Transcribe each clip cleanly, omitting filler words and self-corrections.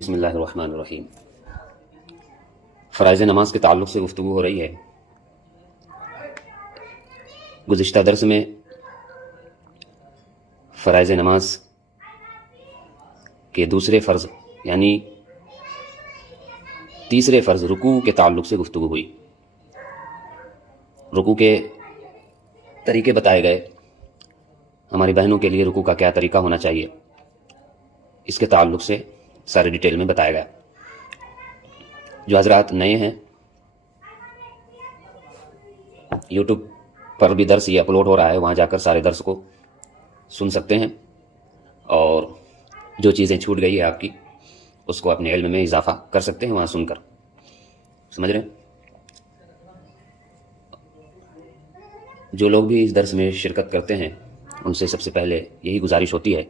بسم اللہ الرحمن الرحیم۔ فرائض نماز کے تعلق سے گفتگو ہو رہی ہے۔ گزشتہ درس میں فرائض نماز کے دوسرے فرض یعنی تیسرے فرض رکوع کے تعلق سے گفتگو ہوئی۔ رکوع کے طریقے بتائے گئے، ہماری بہنوں کے لیے رکوع کا کیا طریقہ ہونا چاہیے، اس کے تعلق سے سارے ڈیٹیل میں بتایا گیا۔ جو حضرات نئے ہیں، یوٹیوب پر بھی درس یہ اپلوڈ ہو رہا ہے، وہاں جا کر سارے درس کو سن سکتے ہیں، اور جو چیزیں چھوٹ گئی ہے آپ کی اس کو اپنے علم میں اضافہ کر سکتے ہیں وہاں سن کر۔ سمجھ رہے ہیں؟ جو لوگ بھی اس درس میں شرکت کرتے ہیں ان سے سب سے پہلے یہی گزارش ہوتی ہے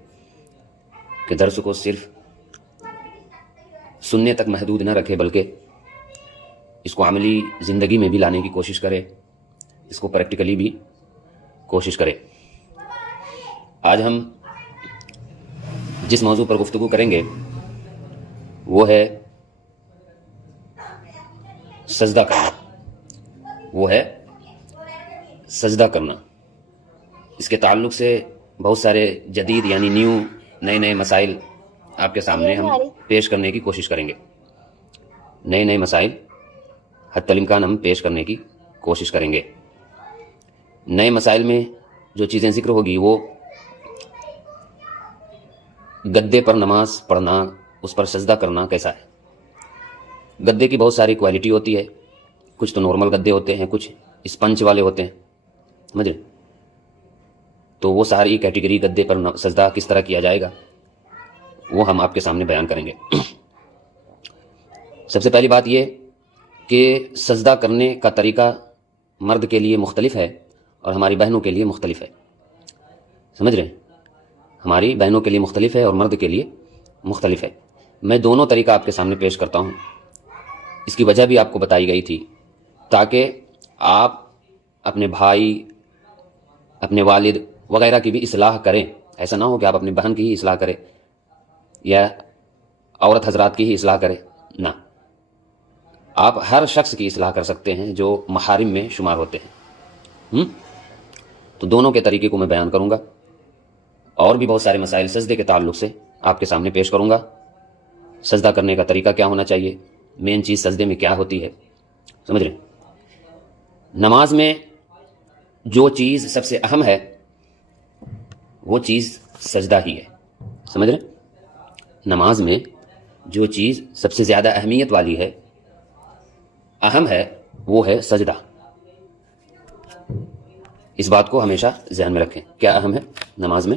کہ درس کو صرف سننے تک محدود نہ رکھے، بلکہ اس کو عملی زندگی میں بھی لانے کی کوشش کرے، اس کو پریکٹیکلی بھی کوشش کرے۔ آج ہم جس موضوع پر گفتگو کریں گے وہ ہے سجدہ کرنا۔ اس کے تعلق سے بہت سارے جدید یعنی نئے مسائل آپ کے سامنے ہم پیش کرنے کی کوشش کریں گے۔ نئے مسائل حتی الامکان ہم پیش کرنے کی کوشش کریں گے۔ نئے مسائل میں جو چیزیں ذکر ہوگی وہ گدے پر نماز پڑھنا، اس پر سجدہ کرنا کیسا ہے۔ گدے کی بہت ساری کوالٹی ہوتی ہے، کچھ تو نارمل گدے ہوتے ہیں، کچھ اسپنج والے ہوتے ہیں، سمجھے؟ تو وہ ساری کیٹیگری گدے پر سجدہ کس طرح کیا جائے گا وہ ہم آپ کے سامنے بیان کریں گے۔ سب سے پہلی بات یہ کہ سجدہ کرنے کا طریقہ مرد کے لیے مختلف ہے اور ہماری بہنوں کے لیے مختلف ہے۔ سمجھ رہے ہیں؟ ہماری بہنوں کے لیے مختلف ہے اور مرد کے لیے مختلف ہے۔ میں دونوں طریقہ آپ کے سامنے پیش کرتا ہوں۔ اس کی وجہ بھی آپ کو بتائی گئی تھی تاکہ آپ اپنے بھائی، اپنے والد وغیرہ کی بھی اصلاح کریں۔ ایسا نہ ہو کہ آپ اپنی بہن کی ہی اصلاح کریں یا عورت حضرات کی ہی اصلاح کریں، نہ، آپ ہر شخص کی اصلاح کر سکتے ہیں جو محارم میں شمار ہوتے ہیں۔ تو دونوں کے طریقے کو میں بیان کروں گا، اور بھی بہت سارے مسائل سجدے کے تعلق سے آپ کے سامنے پیش کروں گا۔ سجدہ کرنے کا طریقہ کیا ہونا چاہیے، مین چیز سجدے میں کیا ہوتی ہے، سمجھ رہے ہیں؟ نماز میں جو چیز سب سے اہم ہے وہ چیز سجدہ ہی ہے، سمجھ رہے ہیں؟ نماز میں جو چیز سب سے زیادہ اہمیت والی ہے، اہم ہے، وہ ہے سجدہ۔ اس بات کو ہمیشہ ذہن میں رکھیں۔ کیا اہم ہے؟ نماز میں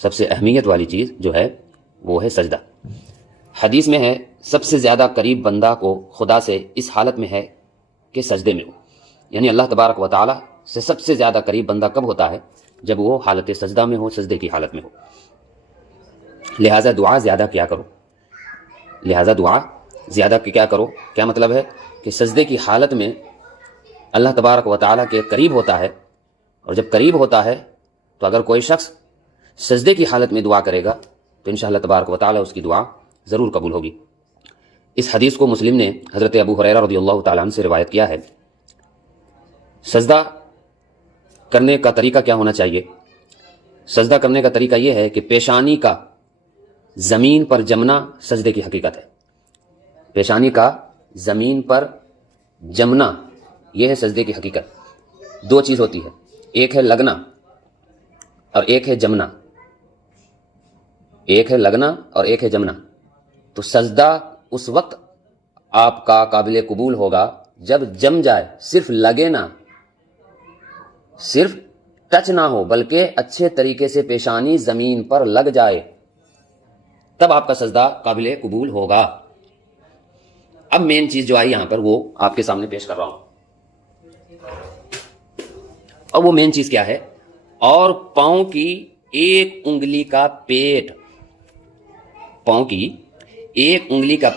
سب سے اہمیت والی چیز جو ہے وہ ہے سجدہ۔ حدیث میں ہے سب سے زیادہ قریب بندہ کو خدا سے اس حالت میں ہے کہ سجدے میں ہو، یعنی اللہ تبارک و تعالی سے سب سے زیادہ قریب بندہ کب ہوتا ہے؟ جب وہ حالت سجدہ میں ہو، سجدے کی حالت میں ہو۔ لہٰذا دعا زیادہ کیا کرو، کیا مطلب ہے کہ سجدے کی حالت میں اللہ تبارک و تعالیٰ کے قریب ہوتا ہے، اور جب قریب ہوتا ہے تو اگر کوئی شخص سجدے کی حالت میں دعا کرے گا تو انشاءاللہ تبارک و تعالیٰ اس کی دعا ضرور قبول ہوگی۔ اس حدیث کو مسلم نے حضرت ابو ہریرہ رضی اللہ تعالیٰ عنہ سے روایت کیا ہے۔ سجدہ کرنے کا طریقہ کیا ہونا چاہیے؟ سجدہ کرنے کا طریقہ یہ ہے کہ پیشانی کا زمین پر جمنا سجدے کی حقیقت ہے۔ پیشانی کا زمین پر جمنا یہ ہے سجدے کی حقیقت۔ دو چیز ہوتی ہے، ایک ہے لگنا اور ایک ہے جمنا، اور ایک ہے جمنا۔ تو سجدہ اس وقت آپ کا قابل قبول ہوگا جب جم جائے، صرف لگے نہ، صرف ٹچ نہ ہو، بلکہ اچھے طریقے سے پیشانی زمین پر لگ جائے، تب آپ کا سجدہ قابل قبول ہوگا۔ اب مین چیز جو آئی یہاں پر وہ آپ کے سامنے پیش کر رہا ہوں، اور وہ مین چیز کیا ہے؟ اور پاؤں کی ایک انگلی کا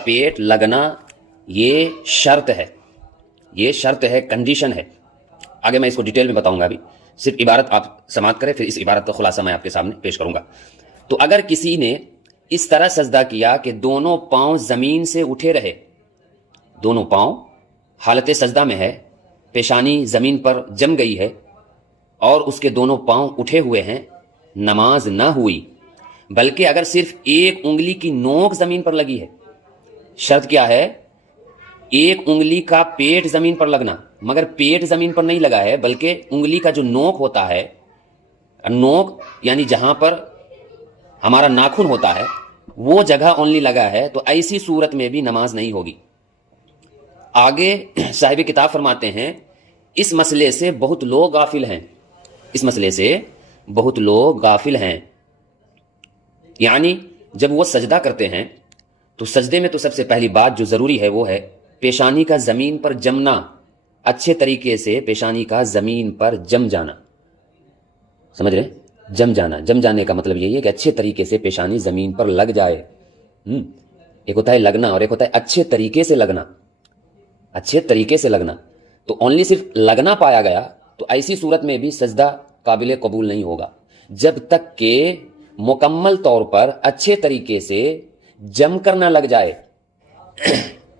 پیٹ لگنا یہ شرط ہے، کنڈیشن ہے۔ آگے میں اس کو ڈیٹیل میں بتاؤں گا، ابھی صرف عبارت آپ سماعت کریں، پھر اس عبارت کا خلاصہ میں آپ کے سامنے پیش کروں گا۔ تو اگر کسی نے اس طرح سجدہ کیا کہ دونوں پاؤں زمین سے اٹھے رہے. دونوں پاؤں حالت سجدہ میں ہے، پیشانی زمین پر جم گئی ہے اور اس کے دونوں پاؤں اٹھے ہوئے ہیں، نماز نہ ہوئی. بلکہ اگر صرف ایک انگلی کی نوک زمین پر لگی ہے، شرط کیا ہے؟ ایک انگلی کا پیٹ زمین پر لگنا، مگر پیٹ زمین پر نہیں لگا ہے بلکہ انگلی کا جو نوک ہوتا ہے، نوک یعنی جہاں پر ہمارا ناخن ہوتا ہے وہ جگہ اونلی لگا ہے، تو ایسی صورت میں بھی نماز نہیں ہوگی. آگے صاحب کتاب فرماتے ہیں اس مسئلے سے بہت لوگ غافل ہیں. اس مسئلے سے بہت لوگ غافل ہیں. یعنی جب وہ سجدہ کرتے ہیں تو سجدے میں تو سب سے پہلی بات جو ضروری ہے وہ ہے پیشانی کا زمین پر جمنا، اچھے طریقے سے پیشانی کا زمین پر جم جانا. سمجھ رہے؟ جم جانا، جم جانے کا مطلب یہی ہے کہ اچھے طریقے سے پیشانی زمین پر لگ جائے. ایک ہوتا ہے لگنا اور ایک ہوتا ہے اچھے طریقے سے لگنا. اچھے طریقے سے لگنا تو اونلی صرف لگنا پایا گیا تو ایسی صورت میں بھی سجدہ قابل قبول نہیں ہوگا جب تک کہ مکمل طور پر اچھے طریقے سے جم کر نہ لگ جائے.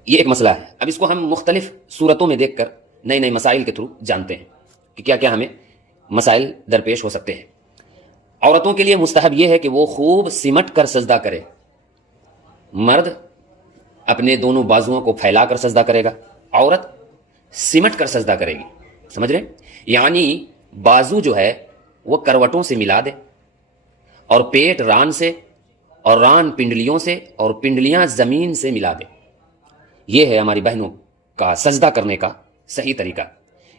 یہ ایک مسئلہ ہے. اب اس کو ہم مختلف صورتوں میں دیکھ کر نئے نئے مسائل کے تھرو جانتے ہیں کہ کیا کیا ہمیں مسائل درپیش ہو سکتے ہیں. عورتوں کے لیے مستحب یہ ہے کہ وہ خوب سمٹ کر سجدہ کرے. مرد اپنے دونوں بازوؤں کو پھیلا کر سجدہ کرے گا، عورت سمٹ کر سجدہ کرے گی. سمجھ رہے؟ یعنی بازو جو ہے وہ کروٹوں سے ملا دے اور پیٹ ران سے اور ران پنڈلیوں سے اور پنڈلیاں زمین سے ملا دے. یہ ہے ہماری بہنوں کا سجدہ کرنے کا صحیح طریقہ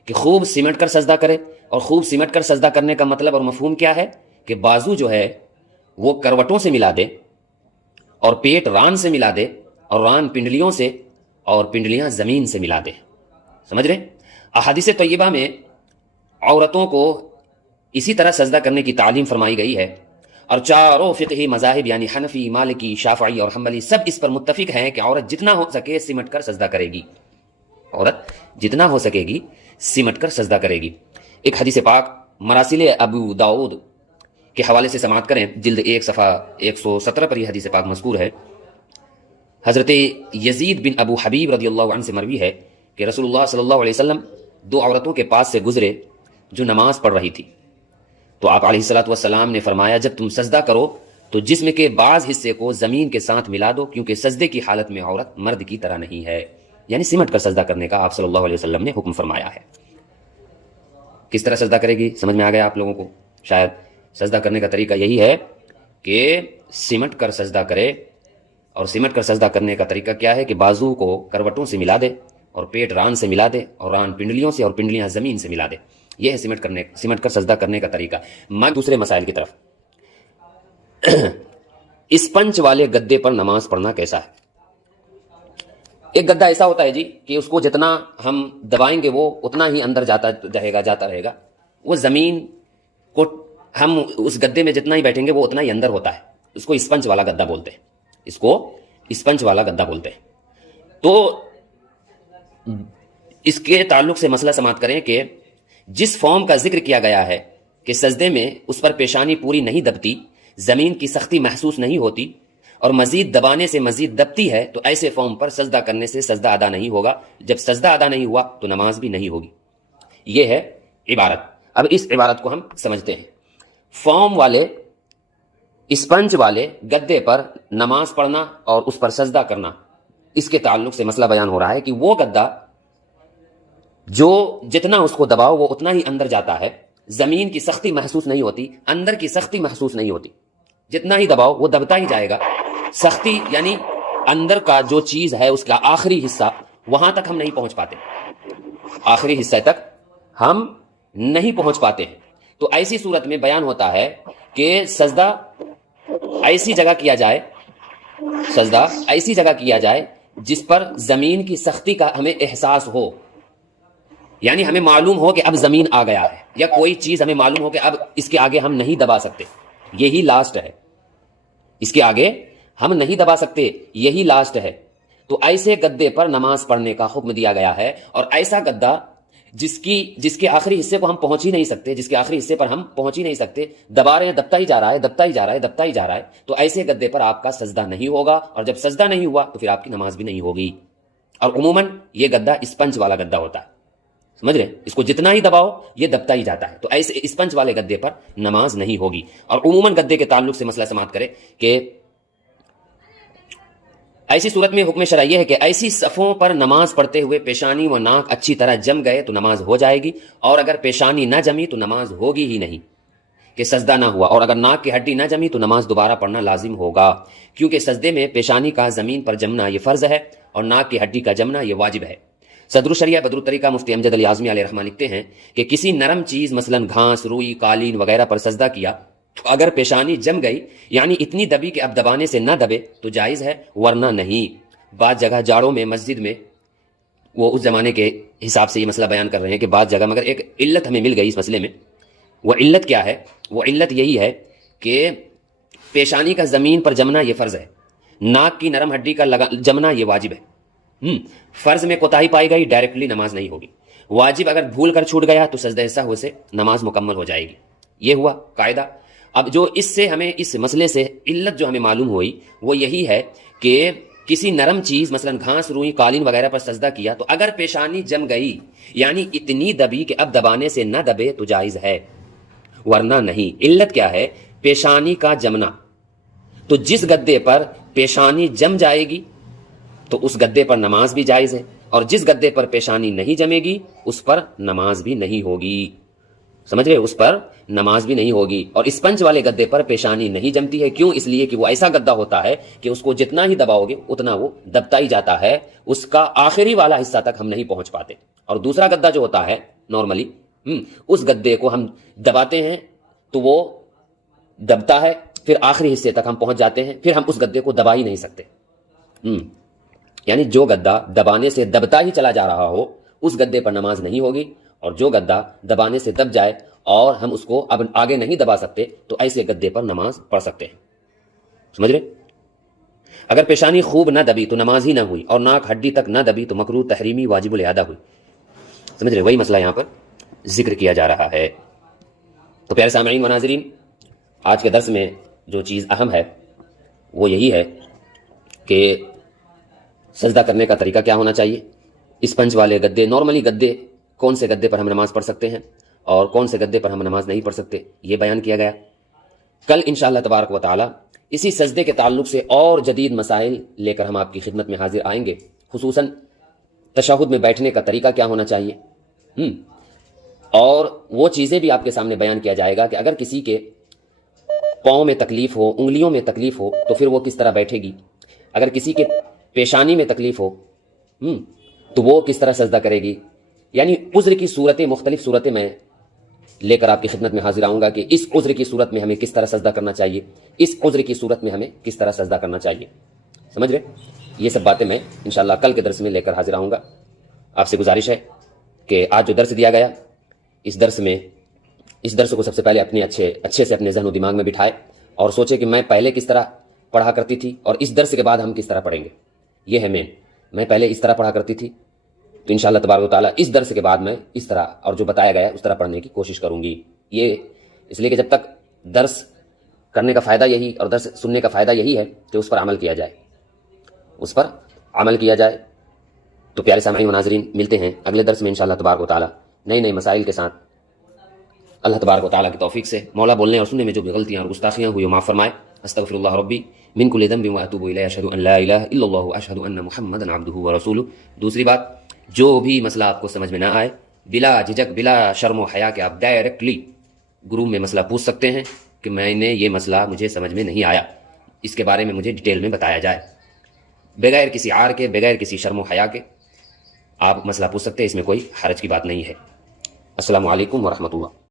کہ خوب سمٹ کر سجدہ کرے. اور خوب سمٹ کر سجدہ کرنے کا مطلب اور مفہوم کیا ہے کہ بازو جو ہے وہ کروٹوں سے ملا دے اور پیٹ ران سے ملا دے اور ران پنڈلیوں سے اور پنڈلیاں زمین سے ملا دے. سمجھ رہے؟ احادیث طیبہ میں عورتوں کو اسی طرح سجدہ کرنے کی تعلیم فرمائی گئی ہے اور چاروں فقہی مذاہب یعنی حنفی، مالکی، شافعی اور حنبلی سب اس پر متفق ہیں کہ عورت جتنا ہو سکے سمٹ کر سجدہ کرے گی. عورت جتنا ہو سکے گی سمٹ کر سجدہ کرے گی. ایک حدیث پاک مراسل ابو داؤد کے حوالے سے سماعت کریں، جلد 1 صفحہ 117 پر یہ حدیث پاک مذکور ہے. حضرت یزید بن ابو حبیب رضی اللہ عنہ سے مروی ہے کہ رسول اللہ صلی اللہ علیہ وسلم 2 عورتوں کے پاس سے گزرے جو نماز پڑھ رہی تھی. تو آپ علیہ الصلوۃ والسلام نے فرمایا جب تم سجدہ کرو تو جسم کے بعض حصے کو زمین کے ساتھ ملا دو، کیونکہ سجدے کی حالت میں عورت مرد کی طرح نہیں ہے. یعنی سمٹ کر سجدہ کرنے کا آپ صلی اللہ علیہ وسلم نے حکم فرمایا ہے. کس طرح سجدہ کرے گی سمجھ میں آ گیا آپ لوگوں کو؟ شاید سجدہ کرنے کا طریقہ یہی ہے کہ سمٹ کر سجدہ کرے. اور سمٹ کر سجدہ کرنے کا طریقہ کیا ہے کہ بازو کو کروٹوں سے ملا دے اور پیٹ ران سے ملا دے اور ران پنڈلیوں سے اور پنڈلیاں زمین سے ملا دے. یہ ہے سمٹ کر سجدہ کرنے کا طریقہ. میں دوسرے مسائل کی طرف. اسپنج والے گدے پر نماز پڑھنا کیسا ہے؟ ایک گدا ایسا ہوتا ہے جی کہ اس کو جتنا ہم دبائیں گے وہ اتنا ہی اندر جاتا رہے گا. وہ زمین کو ہم اس گدے میں جتنا ہی بیٹھیں گے وہ اتنا ہی اندر ہوتا ہے. اس کو اسپنج والا گدا بولتے ہیں. اس کو اسپنج والا گدا بولتے ہیں. تو اس کے تعلق سے مسئلہ سماعت کریں کہ جس فارم کا ذکر کیا گیا ہے کہ سجدے میں اس پر پیشانی پوری نہیں دبتی، زمین کی سختی محسوس نہیں ہوتی اور مزید دبانے سے مزید دبتی ہے، تو ایسے فارم پر سجدہ کرنے سے سجدہ ادا نہیں ہوگا. جب سجدہ ادا نہیں ہوا تو نماز بھی نہیں ہوگی. یہ ہے عبارت. اب اس عبارت کو ہم سمجھتے ہیں. فارم والے اسپنج والے گدے پر نماز پڑھنا اور اس پر سجدہ کرنا، اس کے تعلق سے مسئلہ بیان ہو رہا ہے کہ وہ گدا جو جتنا اس کو دباؤ وہ اتنا ہی اندر جاتا ہے، زمین کی سختی محسوس نہیں ہوتی، اندر کی سختی محسوس نہیں ہوتی. جتنا ہی دباؤ وہ دبتا ہی جائے گا. سختی یعنی اندر کا جو چیز ہے اس کا آخری حصہ، وہاں تک ہم نہیں پہنچ پاتے. آخری حصے تک ہم نہیں پہنچ پاتے ہیں. تو ایسی صورت میں بیان ہوتا ہے کہ سجدہ ایسی جگہ کیا جائے جس پر زمین کی سختی کا ہمیں احساس ہو. یعنی ہمیں معلوم ہو کہ اب زمین آ گیا ہے، یا کوئی چیز ہمیں معلوم ہو کہ اب اس کے آگے ہم نہیں دبا سکتے، یہی لاسٹ ہے. اس کے آگے ہم نہیں دبا سکتے، یہی لاسٹ ہے. تو ایسے گدے پر نماز پڑھنے کا حکم دیا گیا ہے. اور ایسا گدا جس کے آخری حصے کو ہم پہنچ ہی نہیں سکتے، جس کے آخری حصے پر ہم پہنچ ہی نہیں سکتے، دبا رہے ہیں، دبتا ہی جا رہا ہے، دبتا ہی جا رہا ہے، دبتا ہی جا رہا ہے، تو ایسے گدے پر آپ کا سجدہ نہیں ہوگا، اور جب سجدہ نہیں ہوا تو پھر آپ کی نماز بھی نہیں ہوگی۔ اور عموماً یہ گدا اسپنج والا گدا ہوتا ہے، سمجھ رہے ہیں؟ اس کو جتنا ہی دباؤ یہ دبتا ہی جاتا ہے، تو ایسے اسپنج والے گدے پر نماز نہیں ہوگی۔ اور عموماً گدے کے تعلق سے مسئلہ سماعت کرے کہ ایسی صورت میں حکم شرعی یہ ہے کہ ایسی صفوں پر نماز پڑھتے ہوئے پیشانی و ناک اچھی طرح جم گئے تو نماز ہو جائے گی، اور اگر پیشانی نہ جمی تو نماز ہوگی ہی نہیں، کہ سجدہ نہ ہوا، اور اگر ناک کی ہڈی نہ جمی تو نماز دوبارہ پڑھنا لازم ہوگا، کیونکہ سجدے میں پیشانی کا زمین پر جمنا یہ فرض ہے اور ناک کی ہڈی کا جمنا یہ واجب ہے۔ صدر الشریعہ بدر الطریقہ مفتی امجد علی اعظمی علیہ رحمہ لکھتے ہیں کہ کسی نرم چیز مثلا گھاس، روئی، قالین وغیرہ پر سجدہ کیا تو اگر پیشانی جم گئی، یعنی اتنی دبی کہ اب دبانے سے نہ دبے، تو جائز ہے، ورنہ نہیں۔ بعض جگہ جاڑوں میں مسجد میں، وہ اس زمانے کے حساب سے یہ مسئلہ بیان کر رہے ہیں کہ بعض جگہ، مگر ایک علت ہمیں مل گئی اس مسئلے میں۔ وہ علت کیا ہے؟ وہ علت یہی ہے کہ پیشانی کا زمین پر جمنا یہ فرض ہے، ناک کی نرم ہڈی کا جمنا یہ واجب ہے۔ فرض میں کوتاہی پائی گئی، ڈائریکٹلی نماز نہیں ہوگی۔ واجب اگر بھول کر چھوٹ گیا تو سجدہ سہو سے نماز مکمل ہو جائے گی۔ یہ ہوا قاعدہ۔ اب جو اس سے ہمیں، اس مسئلے سے علت جو ہمیں معلوم ہوئی وہ یہی ہے کہ کسی نرم چیز مثلا گھاس، روئی، قالین وغیرہ پر سجدہ کیا تو اگر پیشانی جم گئی، یعنی اتنی دبی کہ اب دبانے سے نہ دبے، تو جائز ہے، ورنہ نہیں۔ علت کیا ہے؟ پیشانی کا جمنا۔ تو جس گدے پر پیشانی جم جائے گی تو اس گدے پر نماز بھی جائز ہے، اور جس گدے پر پیشانی نہیں جمے گی اس پر نماز بھی نہیں ہوگی، سمجھ رہے؟ اس پر نماز بھی نہیں ہوگی۔ اور اسپنج والے گدے پر پیشانی نہیں جمتی ہے، کیوں؟ اس لیے کہ وہ ایسا گدا ہوتا ہے کہ اس کو جتنا ہی دباؤ گے اتنا وہ دبتا ہی جاتا ہے، اس کا آخری والا حصہ تک ہم نہیں پہنچ پاتے۔ اور دوسرا گدا جو ہوتا ہے نارملی، اس گدے کو ہم دباتے ہیں تو وہ دبتا ہے، پھر آخری حصے تک ہم پہنچ جاتے ہیں، پھر ہم اس گدے کو دبا ہی نہیں سکتے۔ یعنی جو گدا دبانے سے دبتا ہی چلا جا رہا ہو اس گدے پر نماز نہیں ہوگی، اور جو گدا دبانے سے دب جائے اور ہم اس کو اب آگے نہیں دبا سکتے تو ایسے گدے پر نماز پڑھ سکتے ہیں، سمجھ رہے؟ اگر پیشانی خوب نہ دبی تو نماز ہی نہ ہوئی، اور ناک ہڈی تک نہ دبی تو مکروہ، تحریمی، واجب الاعادہ ہوئی، سمجھ رہے؟ وہی مسئلہ یہاں پر ذکر کیا جا رہا ہے۔ تو پیارے سامعین و ناظرین، آج کے درس میں جو چیز اہم ہے وہ یہی ہے کہ سجدہ کرنے کا طریقہ کیا ہونا چاہیے، اسپنج والے گدے، نارملی گدے، کون سے گدے پر ہم نماز پڑھ سکتے ہیں اور کون سے گدے پر ہم نماز نہیں پڑھ سکتے، یہ بیان کیا گیا۔ کل انشاءاللہ تبارک و تعالی اسی سجدے کے تعلق سے اور جدید مسائل لے کر ہم آپ کی خدمت میں حاضر آئیں گے، خصوصاً تشہد میں بیٹھنے کا طریقہ کیا ہونا چاہیے، اور وہ چیزیں بھی آپ کے سامنے بیان کیا جائے گا کہ اگر کسی کے پاؤں میں تکلیف ہو، انگلیوں میں تکلیف ہو تو پھر وہ کس طرح بیٹھے گی، اگر کسی کے پیشانی میں تکلیف ہو تو وہ کس طرح سجدہ کرے گی۔ یعنی عذر کی صورتیں، مختلف صورتیں میں لے کر آپ کی خدمت میں حاضر آؤں گا کہ اس عذر کی صورت میں ہمیں کس طرح سجدہ کرنا چاہیے، اس عذر کی صورت میں ہمیں کس طرح سجدہ کرنا چاہیے، سمجھ رہے؟ یہ سب باتیں میں انشاءاللہ کل کے درس میں لے کر حاضر آؤں گا۔ آپ سے گزارش ہے کہ آج جو درس دیا گیا اس درس کو سب سے پہلے اچھے سے اپنے ذہن و دماغ میں بٹھائے اور سوچے کہ میں پہلے کس طرح پڑھا کرتی تھی اور اس درس کے بعد ہم کس طرح پڑھیں گے۔ یہ ہے میں پہلے اس طرح پڑھا کرتی تھی تو انشاءاللہ تبارک و تعالیٰ اس درس کے بعد میں اس طرح اور جو بتایا گیا اس طرح پڑھنے کی کوشش کروں گی۔ یہ اس لیے کہ جب تک درس کرنے کا فائدہ یہی اور درس سننے کا فائدہ یہی ہے کہ اس پر عمل کیا جائے، تو پیارے سامعین و ناظرین، ملتے ہیں اگلے درس میں انشاءاللہ تبارک و تعالیٰ نئے مسائل کے ساتھ۔ اللہ تبارک و تعالیٰ کی توفیق سے مولا بولنے اور سننے میں جو بھی غلطیاں اور گستاخیاں ہوئی معاف فرمائے۔ استغفر اللہ ربی من کل ذنب واتوب الیہ، اشہد ان لا الہ الا اللہ واشہد ان محمدا عبدہ ورسولہ۔ دوسری بات، جو بھی مسئلہ آپ کو سمجھ میں نہ آئے، بلا جھجک، بلا شرم و حیا کہ آپ ڈائریکٹلی گروپ میں مسئلہ پوچھ سکتے ہیں کہ میں نے یہ مسئلہ مجھے سمجھ میں نہیں آیا، اس کے بارے میں مجھے ڈیٹیل میں بتایا جائے، بغیر کسی عار کے، بغیر کسی شرم و حیا کے آپ مسئلہ پوچھ سکتے ہیں، اس میں کوئی حرج کی بات نہیں ہے۔ السلام علیکم ورحمۃ اللہ۔